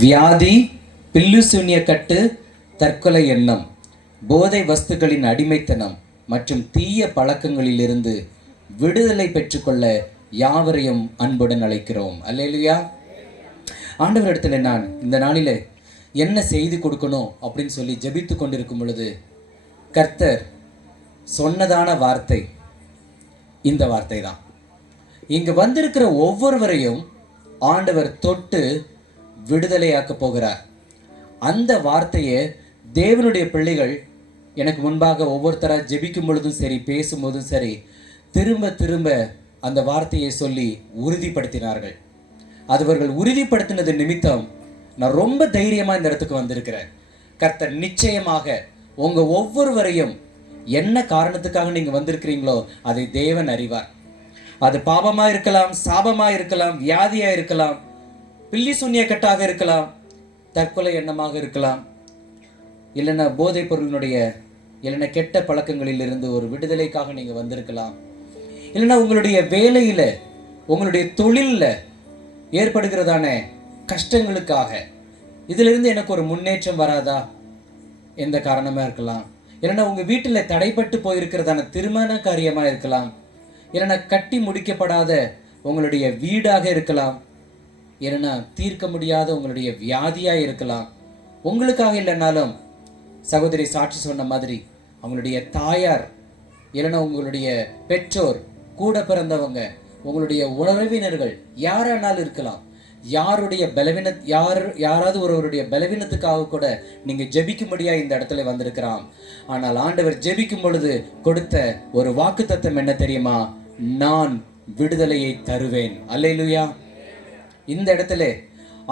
வியாதி, பில்லுசூன்ய கட்டு, தற்கொலை எண்ணம், போதை வஸ்துக்களின் அடிமைத்தனம் மற்றும் தீய பழக்கங்களிலிருந்து விடுதலை பெற்றுக்கொள்ள யாவரையும் அன்புடன் அழைக்கிறோம். அல்லேலூயா. ஆண்டவரிடத்துல நான் இந்த நாளில் என்ன செய்து கொடுக்கணும் அப்படின்னு சொல்லி ஜெபித்து கொண்டிருக்கும் பொழுது கர்த்தர் சொன்னதான வார்த்தை இந்த வார்த்தை தான். இங்கு வந்திருக்கிற ஒவ்வொருவரையும் ஆண்டவர் தொட்டு விடுதலையாக்க போகிறார். அந்த வார்த்தையை தேவனுடைய பிள்ளைகள் எனக்கு முன்பாக ஒவ்வொருத்தராக ஜெபிக்கும் பொழுதும் சரி, பேசும்போதும் சரி, திரும்ப திரும்ப அந்த வார்த்தையை சொல்லி உறுதிப்படுத்தினார்கள். அவர்கள் உறுதிப்படுத்தினது நிமித்தம் நான் ரொம்ப தைரியமாக இந்த இடத்துக்கு வந்திருக்கிறேன். கர்த்தர் நிச்சயமாக உங்கள் ஒவ்வொருவரையும் என்ன காரணத்துக்காக நீங்கள் வந்திருக்கிறீங்களோ அதை தேவன் அறிவார். அது பாவமாக இருக்கலாம், சாபமாக இருக்கலாம், வியாதியாக இருக்கலாம், பில்லி சூன்யக்கட்டாக இருக்கலாம், தற்கொலை எண்ணமாக இருக்கலாம், இல்லைன்னா போதைப் பொருளினுடைய இல்லைன்னா கெட்ட பழக்கங்களில் இருந்து ஒரு விடுதலைக்காக நீங்கள் வந்திருக்கலாம், இல்லைன்னா உங்களுடைய வேலையில் உங்களுடைய தொழிலில் ஏற்படுகிறதான கஷ்டங்களுக்காக, இதிலிருந்து எனக்கு ஒரு முன்னேற்றம் வராதா, எந்த காரணமாக இருக்கலாம், இல்லைன்னா உங்கள் வீட்டில் தடைப்பட்டு போயிருக்கிறதான திருமண காரியமாக இருக்கலாம், இல்லைன்னா கட்டி முடிக்கப்படாத உங்களுடைய வீடாக இருக்கலாம், இல்லைன்னா தீர்க்க முடியாத உங்களுடைய வியாதியாக இருக்கலாம். உங்களுக்காக இல்லைனாலும் சகோதரி சாட்சி சொன்ன மாதிரி அவங்களுடைய தாயார், இல்லைன்னா உங்களுடைய பெற்றோர், கூட பிறந்தவங்க, உங்களுடைய உறவினர்கள் யாரானாலும் இருக்கலாம். யாருடைய யாராவது ஒருவருடைய பலவீனத்துக்காக கூட நீங்கள் ஜெபிக்கும்படியா இந்த இடத்துல வந்திருக்கிறான். ஆனால் ஆண்டவர் ஜெபிக்கும் பொழுது கொடுத்த ஒரு வாக்குத்தத்தம் என்ன தெரியுமா? நான் விடுதலையை தருவேன். அல்லேலூயா. இந்த இடத்துல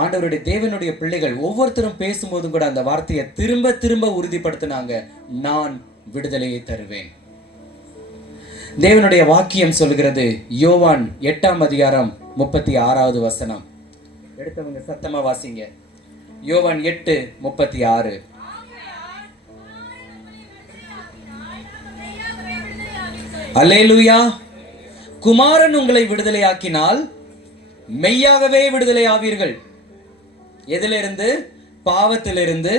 ஆண்டவருடைய தேவனுடைய பிள்ளைகள் ஒவ்வொருத்தரும் பேசும்போதும் கூட அந்த வார்த்தையை திரும்ப திரும்ப உறுதிப்படுத்தினாங்க, நான் விடுதலையை தருவேன். தேவனுடைய வாக்கியம் சொல்கிறது, யோவான் 8ஆம் அதிகாரம் 36வது வசனம். எடுத்தவங்க சத்தமா வாசிங்க. யோவான் 8:36. அல்லேலூயா. குமாரன் உங்களை விடுதலையாக்கினால் மெய்யாகவே விடுதலை ஆவீர்கள். எதிலிருந்து? பாவத்திலிருந்து,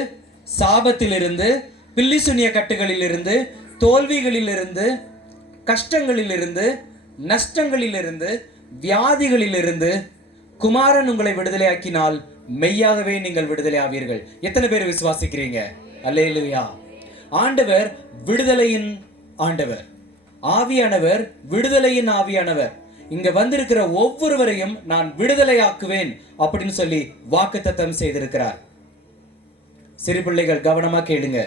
சாபத்திலிருந்து, பில்லி சூன்ய கட்டுகளிலிருந்து, தோல்விகளிலிருந்து, கஷ்டங்களிலிருந்து, நஷ்டங்களிலிருந்து, வியாதிகளிலிருந்து குமாரன் உங்களை விடுதலையாக்கினால் மெய்யாகவே நீங்கள் விடுதலை ஆவீர்கள். எத்தனை பேர் விசுவாசிக்கிறீங்க? அல்லேலூயா. ஆண்டவர் விடுதலையின் ஆண்டவர், ஆவியானவர் விடுதலையின் ஆவியானவர். இங்க வந்திருக்கிற ஒவ்வொருவரையும் நான் விடுதலையாக்குவேன் அப்படின்னு சொல்லி வாக்குத்தத்தம் செய்திருக்கிறார். சிறு பிள்ளைகள் கவனமா கேளுங்க.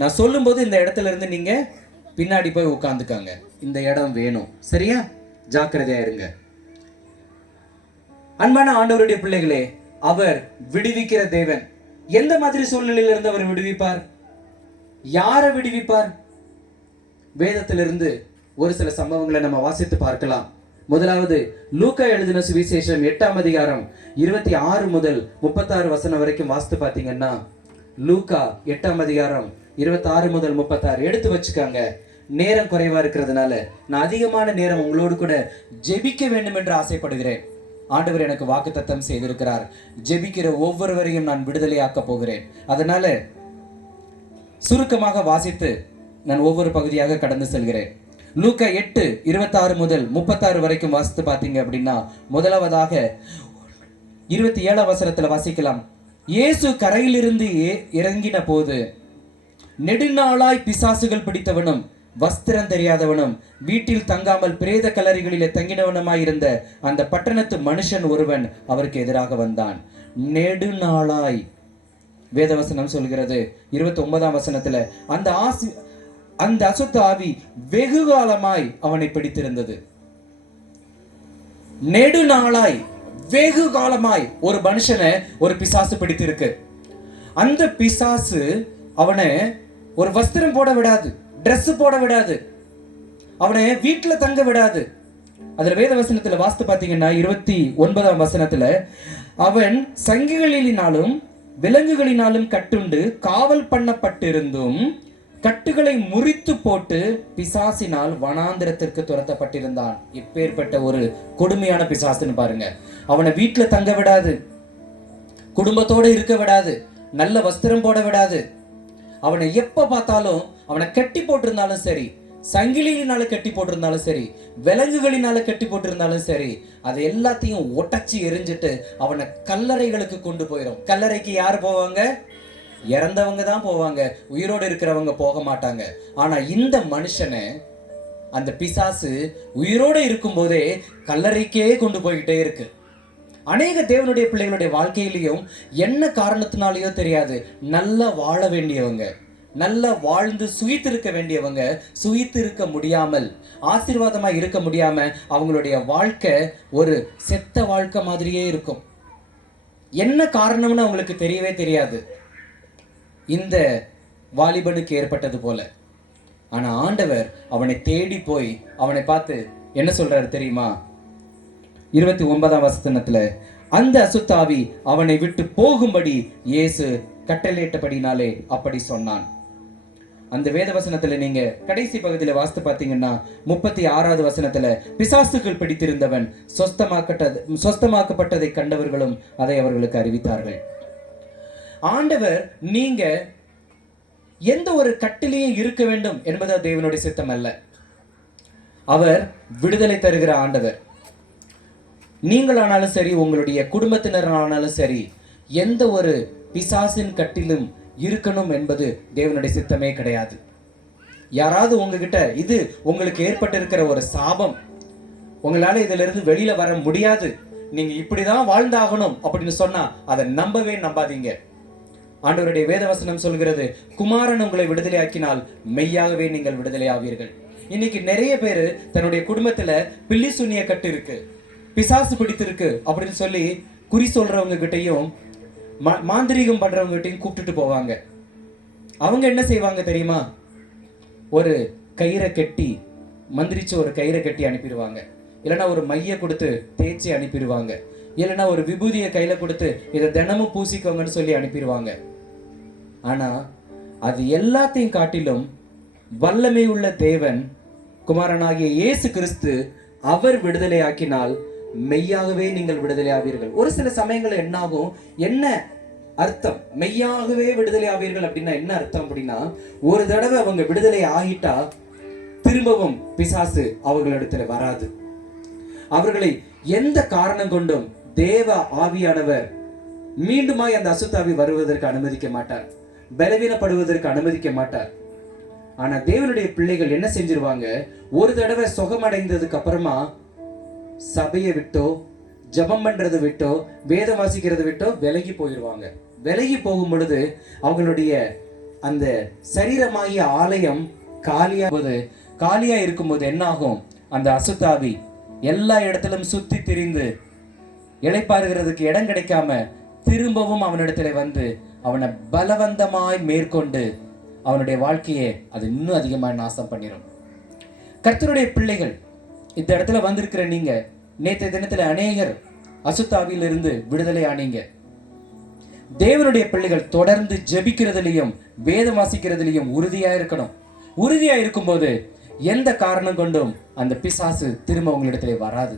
நான் சொல்லும்போது இந்த இடத்துல இருந்து நீங்க பின்னாடி போய் உட்கார்ந்துக்காங்க. இந்த இடம் வேணும், சரியா? ஜாக்கிரதையா இருங்க. அன்பான ஆண்டவருடைய பிள்ளைகளே, அவர் விடுவிக்கிற தேவன். எந்த மாதிரி சூழ்நிலையிலிருந்து அவர் விடுவிப்பார்? யாரை விடுவிப்பார்? வேதத்திலிருந்து ஒரு சில சம்பவங்களை நம்ம வாசித்து பார்க்கலாம். முதலாவது லூக்கா எழுதின சுவிசேஷம் 8ஆம் அதிகாரம் 26 முதல் 36 வசனம் வரைக்கும் வாசித்து பார்த்தீங்கன்னா, லூக்கா 8ஆம் அதிகாரம் 26 முதல் 36 எடுத்து வச்சுக்காங்க. நேரம் குறைவா இருக்கிறதுனால நான் அதிகமான நேரம் உங்களோடு கூட ஜெபிக்க வேண்டும் என்று ஆசைப்படுகிறேன். ஆண்டவர் எனக்கு வாக்குத்தத்தம் செய்திருக்கிறார், ஜெபிக்கிற ஒவ்வொருவரையும் நான் விடுதலையாக்க போகிறேன். அதனால சுருக்கமாக வாசித்து நான் ஒவ்வொரு பகுதியாக கடந்து செல்கிறேன். லூக்கா 8:26 முதல் 36 வரைக்கும் வாசித்து பார்த்தீங்க அப்படின்னா, முதலாவதாக 27ஆம் வசனத்துல வாசிக்கலாம். இயேசு கரையிலிருந்து இறங்கின போது நெடுநாளாய் பிசாசுகள் பிடித்தவனும் வஸ்திரம் தெரியாதவனும் வீட்டில் தங்காமல் பிரேத கல்லறைகளிலே தங்கினவனுமாயிருந்த அந்த பட்டணத்து மனுஷன் ஒருவன் அவருக்கு எதிராக வந்தான். நெடுநாளாய் வேதவசனம் சொல்கிறது 29ஆம் வசனத்துல, அந்த அசுத்த ஆவி வெகு காலமாய் அவனை பிடித்திருந்தது. நெடுநாளாய், வெகு காலமாய் ஒரு மனுஷனை ஒரு பிசாசு பிடித்திருக்கு. அந்த பிசாசு அவனை ஒரு வஸ்திரம் போட விடாது, ட்ரெஸ் போட விடாது, அவனை வீட்டுல தங்க விடாது. அதுல வேத வசனத்துல வாசித்து பாத்தீங்கன்னா 29ஆம் வசனத்துல, அவன் சங்கிகளினாலும் விலங்குகளினாலும் கட்டுண்டு காவல் பண்ணப்பட்டிருந்தும் கட்டுகளை முறித்து போட்டு பிசாசினால் வனாந்திரத்திற்கு துரத்தப்பட்டிருந்தான். இப்பேற்பட்ட ஒரு கொடுமையான பிசாசுன்னு பாருங்க. அவனை வீட்டுல தங்க விடாது, குடும்பத்தோடு இருக்க விடாது, நல்ல வஸ்திரம் போட விடாது. அவனை எப்ப பார்த்தாலும் அவனை கட்டி போட்டிருந்தாலும் சரி, சங்கிலினால கட்டி போட்டிருந்தாலும் சரி, விலங்குகளினால கட்டி போட்டிருந்தாலும் சரி, அதை எல்லாத்தையும் ஒட்டச்சி எரிஞ்சிட்டு அவனை கல்லறைகளுக்கு கொண்டு போயிடும். கல்லறைக்கு யார் போவாங்க? இறந்தவங்க தான் போவாங்க, உயிரோடு இருக்கிறவங்க போக மாட்டாங்க. ஆனா இந்த மனுஷனை அந்த பிசாசு உயிரோடு இருக்கும் போதே கல்லறைக்கே கொண்டு போய்கிட்டே இருக்கு. அநேக தேவனுடைய பிள்ளைகளுடைய வாழ்க்கையிலையும் என்ன காரணத்தினாலேயோ தெரியாது, நல்லா வாழ வேண்டியவங்க, நல்லா வாழ்ந்து சுயித்திருக்க வேண்டியவங்க சுயித்திருக்க முடியாமல், ஆசீர்வாதமா இருக்க முடியாம அவங்களுடைய வாழ்க்கை ஒரு செத்த வாழ்க்கை மாதிரியே இருக்கும். என்ன காரணம்னு அவங்களுக்கு தெரியவே தெரியாது, இந்த வாலிபனுக்கு ஏற்பட்டது போல. ஆனா ஆண்டவர் அவனை தேடி போய் அவனை பார்த்து என்ன சொல்றாரு தெரியுமா? 29ஆம் வசனத்துல, அந்த அசுத்தாவி அவனை விட்டு போகும்படி இயேசு கட்டளையிட்டபடினாலே அப்படி சொன்னான். அந்த வேத வசனத்துல நீங்க கடைசி பகுதியில வாசித்து பார்த்தீங்கன்னா 36வது வசனத்துல, பிசாசுகள் பிடித்திருந்தவன் சொஸ்தமாக்கப்பட்டதை கண்டவர்களும் அதை அவர்களுக்கு அறிவித்தார்கள். ஆண்டவர் நீங்க எந்த ஒரு கட்டிலையும் இருக்க வேண்டும் என்பது தேவனுடைய சித்தம் அல்ல. அவர் விடுதலை தருகிற ஆண்டவர். நீங்களானாலும் சரி, உங்களுடைய குடும்பத்தினரானாலும் சரி, எந்த ஒரு பிசாசின் கட்டிலும் இருக்கணும் என்பது தேவனுடைய சித்தமே கிடையாது. யாராவது உங்ககிட்ட இது உங்களுக்கு ஏற்பட்டிருக்கிற ஒரு சாபம், உங்களால இதுல இருந்து வெளியில வர முடியாது, நீங்க இப்படிதான் வாழ்ந்தாகணும் அப்படின்னு சொன்னா அதை நம்பவே நம்பாதீங்க. ஆண்டவருடைய வேதவசனம் சொல்கிறது, குமாரன் உங்களை விடுதலை ஆக்கினால் மெய்யாகவே நீங்கள் விடுதலை ஆவீர்கள். இன்னைக்கு நிறைய பேர் தன்னுடைய குடும்பத்துல பில்லி சுனிய கட்டு இருக்கு, பிசாசு பிடித்திருக்கு அப்படின்னு சொல்லி குறி சொல்றவங்க கிட்டையும் மாந்திரீகம் பண்றவங்க கிட்டையும் கூப்பிட்டுட்டு போவாங்க. அவங்க என்ன செய்வாங்க தெரியுமா? ஒரு கயிறை கட்டி, மந்திரிச்சு ஒரு கயிறை கட்டி அனுப்பிடுவாங்க, இல்லைன்னா ஒரு மைய கொடுத்து தேய்ச்சி அனுப்பிடுவாங்க, இல்லைன்னா ஒரு விபூதியை கையில கொடுத்து இதை தினமும் பூசிக்கோங்கன்னு சொல்லி அனுப்பிடுவாங்க. ஆனா அது எல்லாத்தையும் காட்டிலும் வல்லமை உள்ள தேவன் குமாரனாகிய இயேசு கிறிஸ்து, அவர் விடுதலை ஆக்கினால் மெய்யாகவே நீங்கள் விடுதலை ஆவீர்கள். ஒரு சில சமயங்கள் என்ன ஆகும், என்ன அர்த்தம் மெய்யாகவே விடுதலை ஆவீர்கள் அப்படின்னா என்ன அர்த்தம் அப்படின்னா, ஒரு தடவை அவங்க விடுதலை ஆகிட்டா திரும்பவும் பிசாசு அவர்களிடத்துல வராது. அவர்களை எந்த காரணம் கொண்டும் தேவ ஆவியானவர் மீண்டுமாய் அந்த அசுத்தாவி வருவதற்கு அனுமதிக்க மாட்டார், பலவீனப்படுவதற்கு அனுமதிக்க மாட்டார். ஆனா தேவனுடைய பிள்ளைகள் என்ன செஞ்சிருவாங்க, ஒரு தடவை சுகமடைந்ததுக்கு அப்புறமா சபையை விட்டோ, ஜபம் பண்றது விட்டோ, வேதம் வாசிக்கிறது விட்டோ விலகி போயிடுவாங்க. விலகி போகும் பொழுது அவங்களுடைய அந்த சரீரமாகிய ஆலயம் காலியா இருக்கும்போது என்ன ஆகும், அந்த அசுத்தாவி எல்லா இடத்திலும் சுத்தி திரிந்து இளைப்பாறுகிறதுக்கு இடம் கிடைக்காம திரும்பவும் அவனிடத்துல வந்து அவனை பலவந்தமாய் மேற்கொண்டு அவனுடைய வாழ்க்கையை அது இன்னும் அதிகமாக நாசம் பண்ணிடும். கர்த்தருடைய பிள்ளைகள் இந்த இடத்துல வந்திருக்கிற நீங்க, நேற்றைய தினத்துல அநேகர் அசுத்தாவியிலிருந்து விடுதலை ஆனீங்க. தேவனுடைய பிள்ளைகள் தொடர்ந்து ஜெபிக்கிறதுலையும் வேதம் வாசிக்கிறதுலையும் உறுதியா இருக்கணும். உறுதியா இருக்கும்போது எந்த காரணம் கொண்டும் அந்த பிசாசு திரும்ப உங்களிடத்திலே வராது.